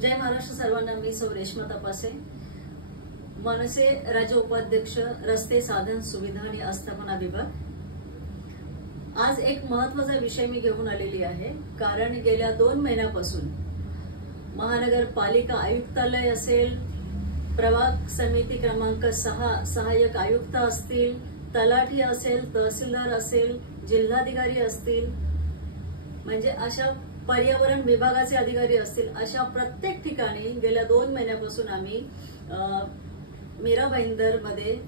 जय महाराष्ट्र सर्वांना। मी सौ रेश्मा तपासे, मनसे राज्य उपाध्यक्ष, रस्ते साधन सुविधा आणि आस्थापना विभाग। आज एक महत्त्वाचा विषय मी घेऊन आलेली आहे, कारण गेल्या 2 महिन्यापासून महानगरपालिका आयुक्तालय असेल, प्रभाग समिती क्रमांक 6 सहाय्यक आयुक्त असतील, तलाठी असेल, तहसीलदार असेल, जिल्हाधिकारी असतील, म्हणजे अशा पर्यावरण विभागाचे अधिकारी असतील, अशा प्रत्येक ठिकाणी गेल्या 2 महिन्यापासून आम्ही मीरा भाईंदर मध्ये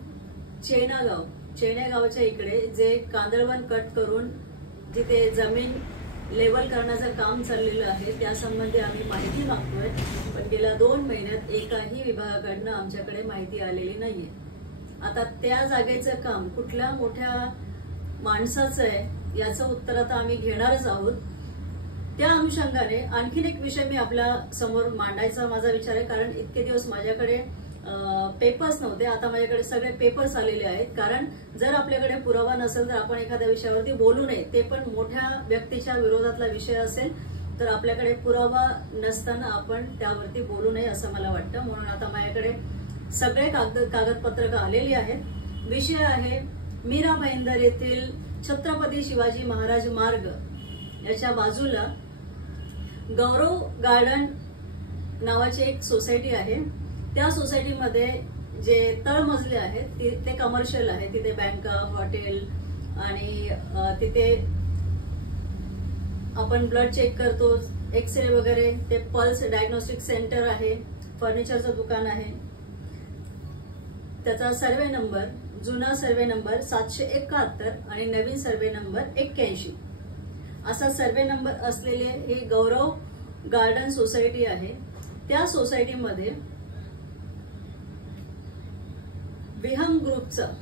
चेण्या गावाच्या इकडे जे कांदळवन कट करून जिथे जमीन लेवल करण्याचं काम चाललेलं आहे त्यासंबंधी आम्ही माहिती मागतोय, पण गेल्या 2 महिन्यात एकाही विभागाकडनं आमच्याकडे माहिती आलेली नाहीये। आता त्या जागेचं काम कुठल्या मोठ्या माणसाचं आहे याचं उत्तर आता आम्ही घेणारच आहोत। त्या अनुषंगाने आणखीन एक विषय मी आपल्या समोर मांडायचा माझा विचार आहे, कारण इतके दिवस माझ्याकडे पेपर्स नव्हते, आता माझ्याकडे सगळे पेपर्स आलेले आहेत। कारण जर आपल्याकडे पुरावा नसेल तर आपण एखाद्या विषयावरती बोलू नये, ते पण मोठ्या व्यक्तीच्या विरोधातला विषय असेल तर आपल्याकडे पुरावा नसताना आपण त्यावरती बोलू नये असं मला वाटतं। म्हणून आता माझ्याकडे सगळे कागदपत्र आलेली आहेत। विषय आहे मीरा भाईंदर येथील छत्रपती शिवाजी महाराज मार्ग याच्या बाजूला गौरव गार्डन नावाची एक सोसायटी आहे। त्या सोसायटीमध्ये जे तळमजले आहेत ते कमर्शियल आहे, तिथे बँका, हॉटेल आणि तिथे आपण ब्लड चेक करतो, एक्सरे वगैरे, ते पल्स डायग्नोस्टिक सेंटर आहे, फर्निचरचं दुकान आहे। त्याचा सर्वे नंबर, जुना सर्वे नंबर 771 आणि नवीन सर्वे नंबर 81 असा सर्वे नंबर असलेले हे गौरव गार्डन सोसायटी आहे। त्या सोसायटीमध्ये विहंग ग्रुपचं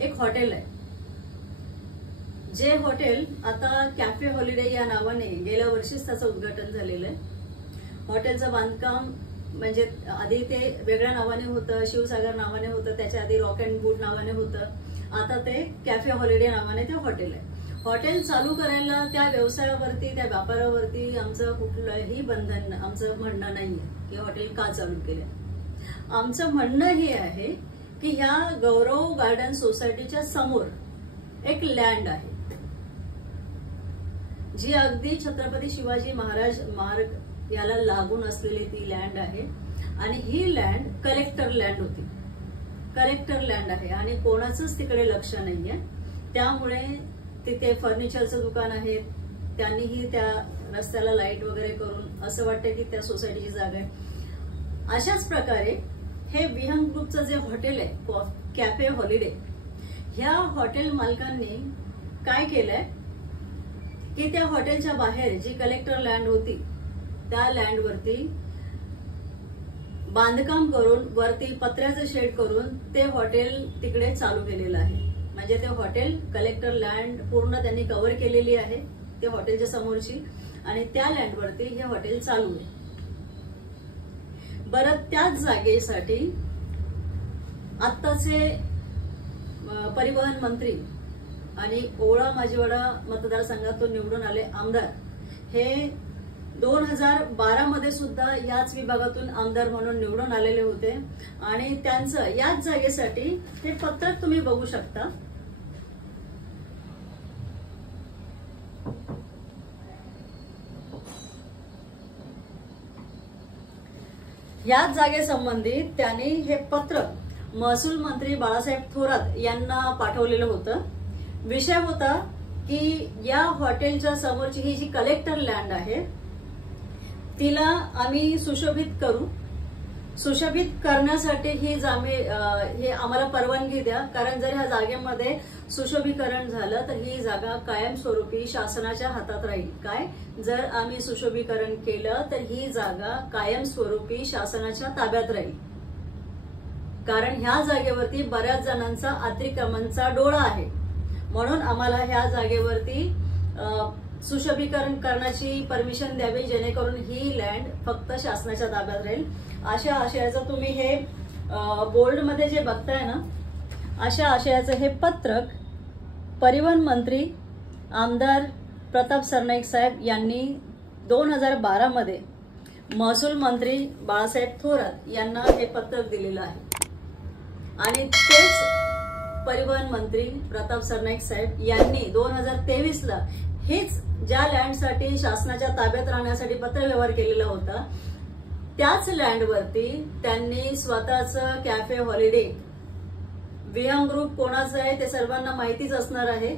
एक हॉटेल आहे, जे हॉटेल आता कॅफे हॉलिडे या नावाने गेल्या वर्षीच त्याचं उद्घाटन झालेलं आहे। हॉटेलचं बांधकाम म्हणजे आधी ते वेगळ्या नावाने होतं, शिवसागर नावाने होतं, त्याच्या आधी रॉक अँड वूड नावाने होतं, आता ते कॅफे हॉलिडे नावाने ते हॉटेल आहे। हॉटेल चालू करायला त्या व्यवसायावरती, त्या व्यापारावरती आमचं कुठलंही बंधन, आमचं म्हणणं नाहीये की हॉटेल का चालू केलं। आमचं म्हणणं हे आहे की ह्या गौरव गार्डन सोसायटीच्या समोर एक लँड आहे, जी अगदी छत्रपती शिवाजी महाराज मार्ग याला लागून असलेली ती लँड आहे। आणि ही लँड कलेक्टर लँड होती, कलेक्टर लँड आहे आणि कोणाचंच तिकडे लक्ष नाहीये। त्यामुळे तिथे फर्निचरचं दुकान आहे, त्यांनीही त्या रस्त्याला लाईट वगैरे करून असं वाटतं की त्या सोसायटीची जागा आहे। अशाच प्रकारे हे विहंग ग्रुपचं जे हॉटेल आहे कॅफे हॉलिडे, ह्या हॉटेल मालकांनी काय केलंय की त्या हॉटेलच्या बाहेर जी कलेक्टर लँड होती त्या लँडवरती बांधकाम करून वरती पत्र्याचं शेड करून ते हॉटेल तिकडे चालू केलेलं आहे। म्हणजे ते हॉटेल कलेक्टर लँड पूर्ण त्यांनी कव्हर केलेली आहे ते हॉटेलच्या समोरची, आणि त्या लँडवरती हे हॉटेल चालू आहे। बरं, त्याच जागेसाठी आत्ताचे परिवहन मंत्री आणि ओळा माजिवडा मतदारसंघातून निवडून आले आमदार, हे 2012 मध्ये सुद्धा याच विभागातून आमदार म्हणून निवडून आलेले होते आणि त्यांचं याच जागेसाठी हे पत्रक तुम्ही बघू शकता। याच जागेसंबंधी त्यांनी हे पत्र महसूल मंत्री बाळासाहेब थोरात यांना पाठवलेलं होतं। विषय होता की या हॉटेलच्या समोरची ही जी कलेक्टर लँड आहे तिला आम्ही सुशोभित करू, सुशोभित करण्यासाठी हे आम्हाला परवानगी द्या, कारण जर ह्या जागेमध्ये सुशोभीकरण झालं तर ही जागा कायमस्वरूपी शासनाच्या हातात राहील। काय, जर आम्ही सुशोभीकरण केलं तर ही जागा कायमस्वरूपी शासनाच्या ताब्यात राहील, कारण ह्या जागेवरती बऱ्याच जणांचा अतिक्रमणचा डोळा आहे। म्हणून आम्हाला ह्या जागेवरती सुशोभीकरण करण्याची परमिशन द्यावी, जेणेकरून ही लँड फक्त शासनाच्या ताब्यात राहील। अशा आशयाचं तुम्ही हे बोर्डमध्ये जे बघताय ना, अशा आशयाचं हे पत्रक परिवहन मंत्री आमदार प्रताप सरनाईक साहेब यांनी 2012 मध्ये महसूल मंत्री बाळासाहेब थोरात यांना हे पत्र दिलेलं आहे आणि तेच परिवहन मंत्री प्रताप सरनाईक साहेब यांनी 2023ला हेच ज्या लँडसाठी शासनाच्या ताब्यात राहण्यासाठी पत्रव्यवहार केलेला होता त्याच लँडवरती त्यांनी स्वतःचं कॅफे हॉलिडे, विहंग ग्रुप कोणाचं आहे ते सर्वांना माहितीच असणार आहे,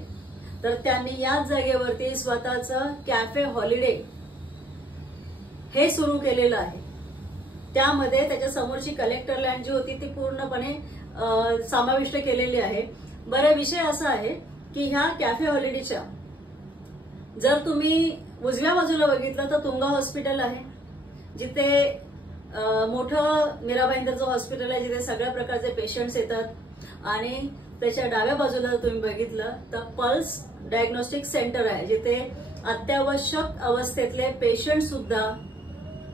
तर त्यांनी याच जागेवरती स्वतःचं कॅफे हॉलिडे हे सुरू केलेलं आहे. त्यामध्ये त्याच्या समोरची कलेक्टर लँड जी होती ती पूर्णपणे समाविष्ट केलेली आहे. बरं, विषय असा आहे की ह्या कॅफे हॉलिडेच्या जर तुम्ही उजव्या बाजूला बघितलं तर तुंगा हॉस्पिटल आहे, जिथे मोठं मीरा भाईंदरचं हॉस्पिटल आहे, जिथे सगळ्या प्रकारचे पेशंट्स येतात. आणि त्याच्या डाव्या बाजूला जर तुम्ही बघितलं तर पल्स डायग्नोस्टिक सेंटर आहे, जिथे अत्यावश्यक अवस्थेतले पेशंट सुद्धा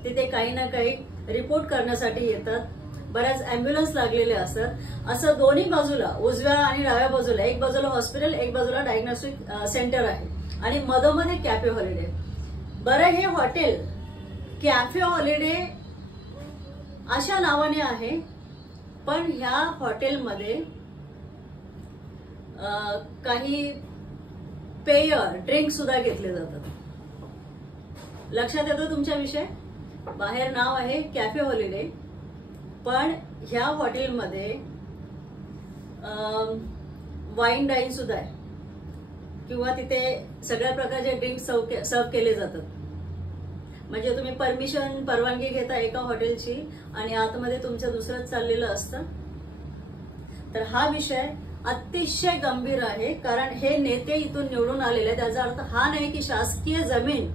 तिथे काही ना काही रिपोर्ट करण्यासाठी येतात. बऱ्याच अँब्युलन्स लागलेले असतात. असं दोन्ही बाजूला, उजव्या आणि डाव्या बाजूला, एक बाजूला हॉस्पिटल, एक बाजूला डायग्नोस्टिक सेंटर आहे आणि मधोमध कॅफे हॉलिडे. बरं, हे हॉटेल कॅफे हॉलिडे अशा नावाने आहे, पण ह्या हॉटेलमध्ये काही पेय, ड्रिंक सुद्धा घेतले जातात. लक्षात येतो तुमच्या विषय? बाहेर नाव आहे कॅफे हॉलिडे, पण ह्या हॉटेलमध्ये वाईन डाईन सुद्धा आहे किंवा तिथे सगळ्या प्रकारचे ड्रिंक सर्व केले जातात. म्हणजे तुम्ही परवानगी घेता एका हॉटेलची आणि आतमध्ये तुमचं दुसरंच चाललेलं असतं. तर हा विषय अतिशय गंभीर आहे, कारण हे नेते इथून निवडून आलेले आहेत. त्याचा अर्थ हा नाही की शासकीय जमीन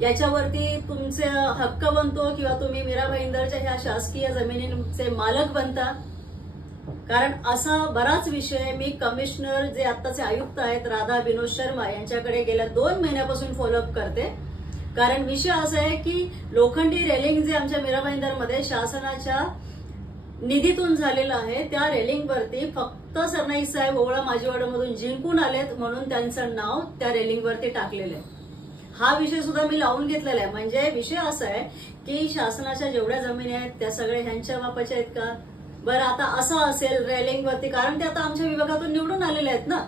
याच्यावरती तुमचे हक्क बनतो किंवा तुम्ही मीरा भाईंदरच्या ह्या शासकीय जमिनीचे मालक बनता. कारण असा बराच विषय मी कमिशनर जे आत्ताचे आयुक्त आहेत राधा विनोद शर्मा यांच्याकडे गेल्या 2 महिन्यापासून फॉलोअप करते. कारण विषय असा आहे की लोखंडी रेलिंग जे आमच्या मीरा भाईंदरमध्ये शासनाच्या निधीतून झालेलं आहे, त्या रेलिंगवरती फक्त सरनाईक साहेब ओवळा माजीवाडामधून जिंकून आलेत म्हणून त्यांचं नाव त्या रेलिंगवरती टाकलेलं आहे. हा विषय सुद्धा मी लावून घेतलेला आहे. म्हणजे विषय असा आहे की शासनाच्या जेवढ्या जमिनी आहेत त्या सगळ्या ह्यांच्या बापाच्या आहेत का? बरं, आता असं असेल रेलिंगवरती, कारण ते आता आमच्या विभागातून निवडून आलेले आहेत ना,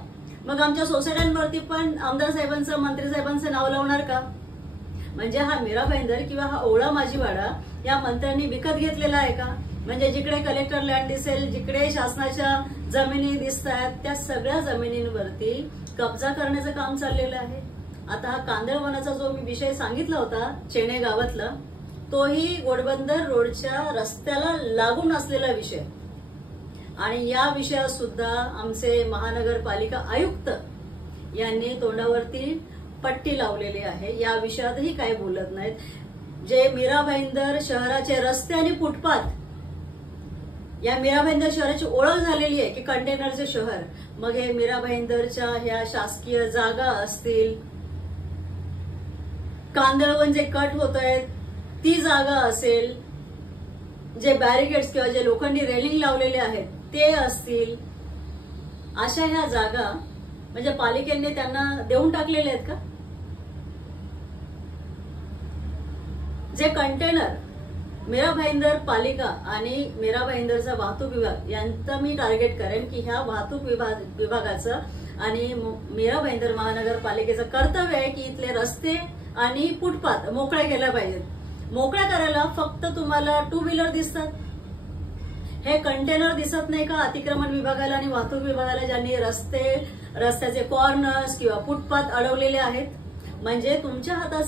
मग आमच्या सोसायट्यांवरती पण आमदार साहेबांचं, मंत्री साहेबांचं नाव लावणार का? म्हणजे हा मीरा भाईंदर किंवा हा ओवळा माजीवाडा या मंत्र्यांनी विकत घेतलेला आहे का? म्हणजे जिकडे कलेक्टर लँड दिसेल, जिकडे शासनाच्या जमिनी दिसत आहेत, त्या सगळ्या जमिनींवरती कब्जा करण्याचं काम चाललेलं आहे. आता हा कांदळवनाचा जो मी विषय सांगितला होता चेणे गावातला, तोही घोडबंदर रोडच्या रस्त्याला लागून असलेला विषय आणि या विषयात सुद्धा आमचे महानगरपालिका आयुक्त यांनी तोंडावरती पट्टी लावलेली आहे. या विषयातही काही बोलत नाहीत. जे मीरा भाईंदर शहराचे रस्ते आणि फुटपाथ, या मीरा भाईंदर शहराची ओळख झालेली आहे की कंटेनरचे शहर. मग हे मीरा भाईंदरच्या ह्या शासकीय जागा असतील, कांदळवन जे कट होत आहेत ती जागा असेल, जे बॅरिकेड्स किंवा जे लोखंडी रेलिंग लावलेले आहेत ते असतील, अशा ह्या जागा म्हणजे पालिकेने त्यांना देऊन टाकलेले आहेत का? जे कंटेनर मीरा भाईंदर पालिका आणि मीरा भाईंदरचा वाहतूक विभाग यांचं मी टार्गेट करेन की ह्या वाहतूक विभागाचं आणि मीरा भाईंदर महानगरपालिकेचं कर्तव्य आहे की इथले रस्ते आणि फुटपाथ मोकळ्या केल्या पाहिजेत. मोकळ्या करायला फक्त तुम्हाला 2 व्हीलर दिसतात, हे कंटेनर दिसत नाही का अतिक्रमण विभागाला आणि वाहतूक विभागाला, ज्यांनी रस्त्याचे कॉर्नर्स किंवा फुटपाथ अडवलेले आहेत. म्हणजे तुमच्या हातात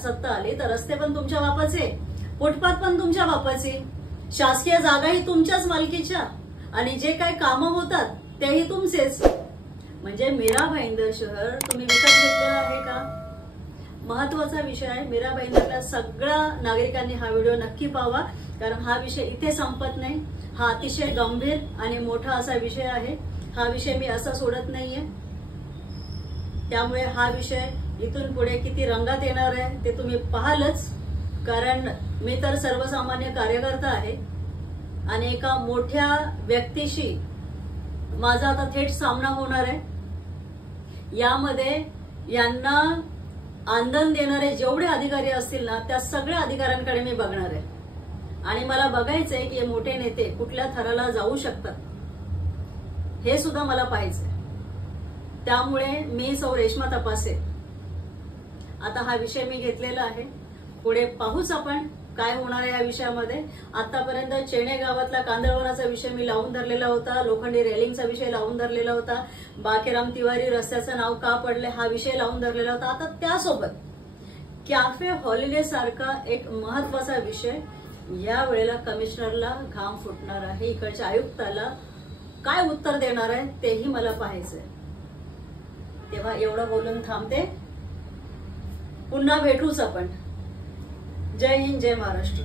सत्ता आली तर रस्ते पण तुमच्या बापाचे, फुटपाथ पण तुमच्या बापाचे, शासकीय जागाही तुमच्याच मालकीच्या आणि जे काही कामं होतात तेही तुमचेच. म्हणजे मीरा भाईंदर शहर तुम्ही विकत घेतलेलं आहे का? महत्वाचा विषय आहे. मीरा भाईंदरला सगळ्या नागरिकांनी हा व्हिडिओ नक्की पाहावा, कारण हा विषय इथे संपत नाही. हा अतिशय गंभीर आणि मोठा असा विषय आहे. हा विषय मी असा सोडत नाहीये. त्यामुळे हा विषय इथून पुढे किती रंगात येणार आहे ते तुम्ही पाहालच, कारण मी तर सर्वसामान्य कार्यकर्ता आहे आणि एका मोठ्या व्यक्तीशी माझा आता थेट सामना होणार आहे. यामध्ये यांना आंदोलन देणारे जेवढे अधिकारी असतील ना त्या सगळ्या अधिकाऱ्यांकडे मी बघणार आहे आणि मला बघायचंय की हे मोठे नेते कुठल्या थराला जाऊ शकतात हे सुद्धा मला पाहायचंय. त्यामुळे मी सौ रेश्मा तपासे आता हा विषय मी घेतलेला आहे. पुढे पाहूच आपण काय होणार आहे या विषयामध्ये. आतापर्यंत चेणे गावातला कांदळवनाचा विषय मी लावून धरलेला होता, लोखंडी रेलिंगचा विषय लावून धरलेला होता, बाकेराम तिवारी रस्त्याचं नाव का पडले हा विषय लावून धरलेला होता. आता त्यासोबत कॅफे हॉलिडे सारखा एक महत्वाचा विषय या वेळेला कमिशनरला घाम फुटणार आहे. इकडच्या आयुक्ताला काय उत्तर देणार आहे तेही मला पाहायचंय. तेव्हा एवढं बोलून थांबते. पुन्हा भेटूच आपण. जय हिंद, जय महाराष्ट्र.